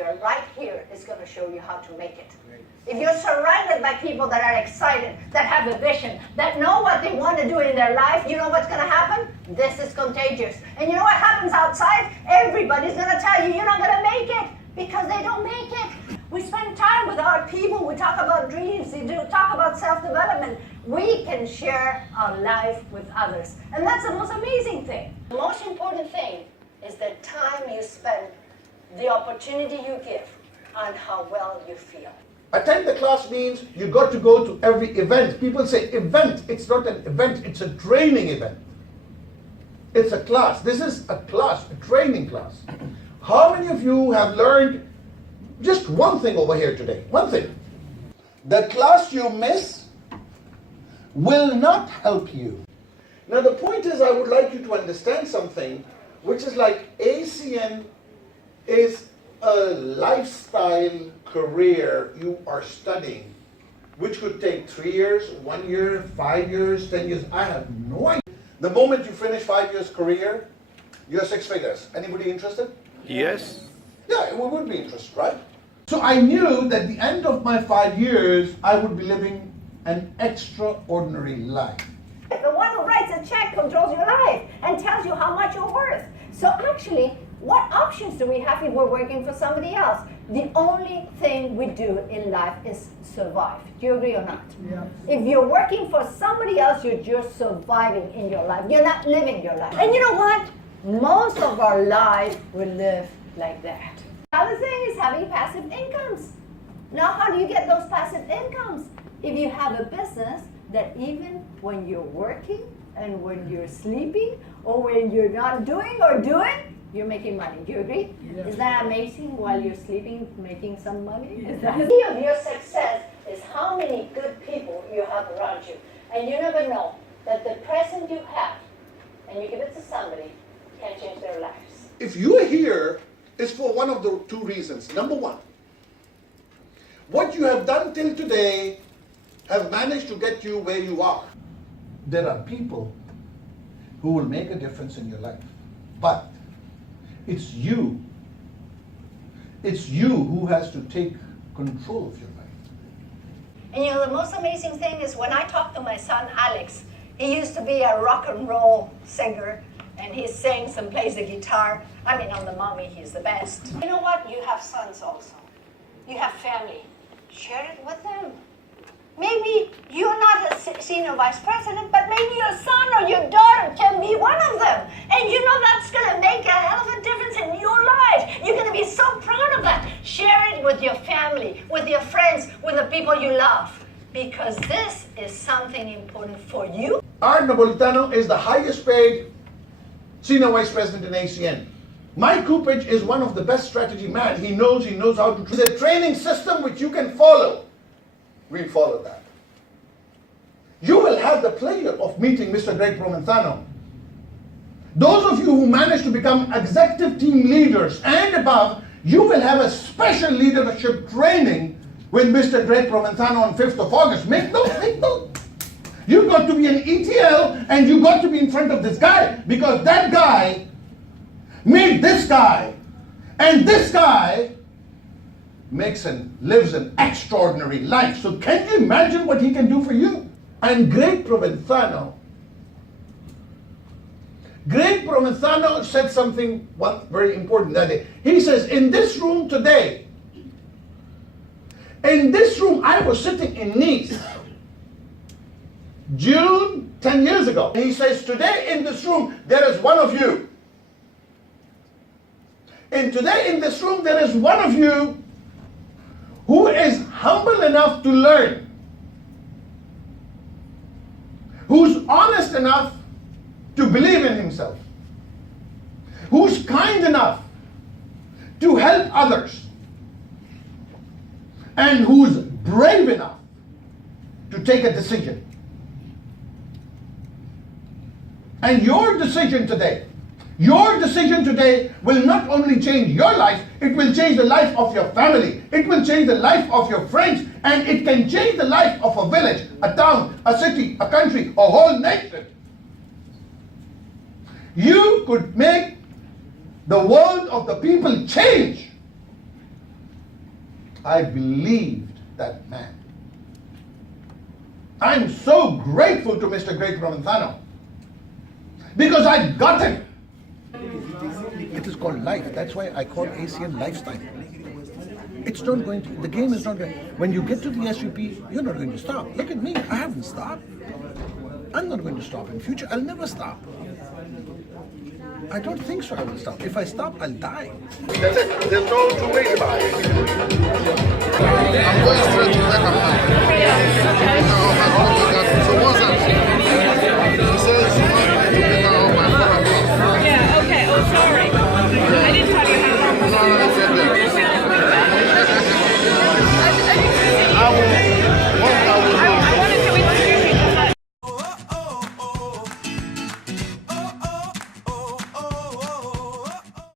atmosphere right here is going to show you how to make it. If you're surrounded by people that are excited, that have a vision, that know what they want to do in their life, you know what's going to happen? This is contagious. And you know what happens outside? Everybody's going to tell you you're not going to make it because they don't make it. We spend time with our people. We talk about dreams. We talk about self-development. We can share our life with others. And that's the most amazing thing. The most important thing is the time you spend, the opportunity you give, and how well you feel. Attend the class means you got to go to every event. People say event. It's not an event. It's a training event. It's a class. This is a class, a training class. How many of you have learned just one thing over here today? One thing. The class you miss will not help you. Now the point is, I would like you to understand something, which is like ACN is a lifestyle career you are studying, which could take 3 years, 1 year, 5 years, 10 years. I have no idea. The moment you finish 5 years career, you're 6 figures. Anybody interested? Yes. Yeah, we would be interested, right? So I knew that at the end of my 5 years, I would be living an extraordinary life. The one who writes a check controls your life and tells you how much you're worth. So actually, what options do we have if we're working for somebody else? The only thing we do in life is survive. Do you agree or not? Yeah. If you're working for somebody else, you're just surviving in your life. You're not living your life. And you know what? Most of our life we live like that. The other thing is having passive incomes. Now, how do you get those passive incomes? If you have a business that even when you're working and when you're sleeping or when you're not doing or doing, you're making money. Do you agree? Yeah. Is that amazing? While you're sleeping, making some money? Is that the key of your success is how many good people you have around you. And you never know that the present you have, and you give it to somebody, can change their lives. If you are here, it's for one of the two reasons. Number one, what you have done till today have managed to get you where you are. There are people who will make a difference in your life, but it's you who has to take control of your life. And you know, the most amazing thing is when I talk to my son Alex, he used to be a rock and roll singer, and he sings and plays the guitar. I mean, on the mommy, he's the best. You know what? You have sons also. You have family. Share it with them. Maybe you're not a senior vice president, but maybe your son or your daughter can be one of them. And you know that's going to make a hell of a difference in your life. You're going to be so proud of that. Share it with your family, with your friends, with the people you love. Because this is something important for you. Art Napolitano is the highest paid senior vice president in ACN. Mike Coopage is one of the best strategy men. He knows how to. It's a training system which you can follow. We follow that. You will have the pleasure of meeting Mr. Greg Provenzano. Those of you who manage to become executive team leaders and above, you will have a special leadership training with Mr. Greg Provenzano on 5th of August. Make note. You've got to be an ETL and you've got to be in front of this guy, because that guy made this guy, and this guy lives an extraordinary life. So can you imagine what he can do for you? And Greg Provenzano said something very important that day. He says, in this room today, I was sitting in Nice, June 10 years ago. He says, today in this room, there is one of you. And today in this room, there is one of you who is humble enough to learn, who's honest enough to believe in himself, who's kind enough to help others, and who's brave enough to take a decision. And your decision today will not only change your life, it will change the life of your family, it will change the life of your friends, and it can change the life of a village, a town, a city, a country, a whole nation. You could make the world of the people change I believed that man. I'm so grateful to Mr. Great Ramanthano because I got him. It is called life. That's why I call ACM lifestyle. It's not going to, the game is not going, when you get to the SVP, you're not going to stop. Look at me, I haven't stopped. I'm not going to stop in future, I'll never stop. I don't think so I will stop. If I stop, I'll die. That's it, there's no two ways about it. I'm going straight to the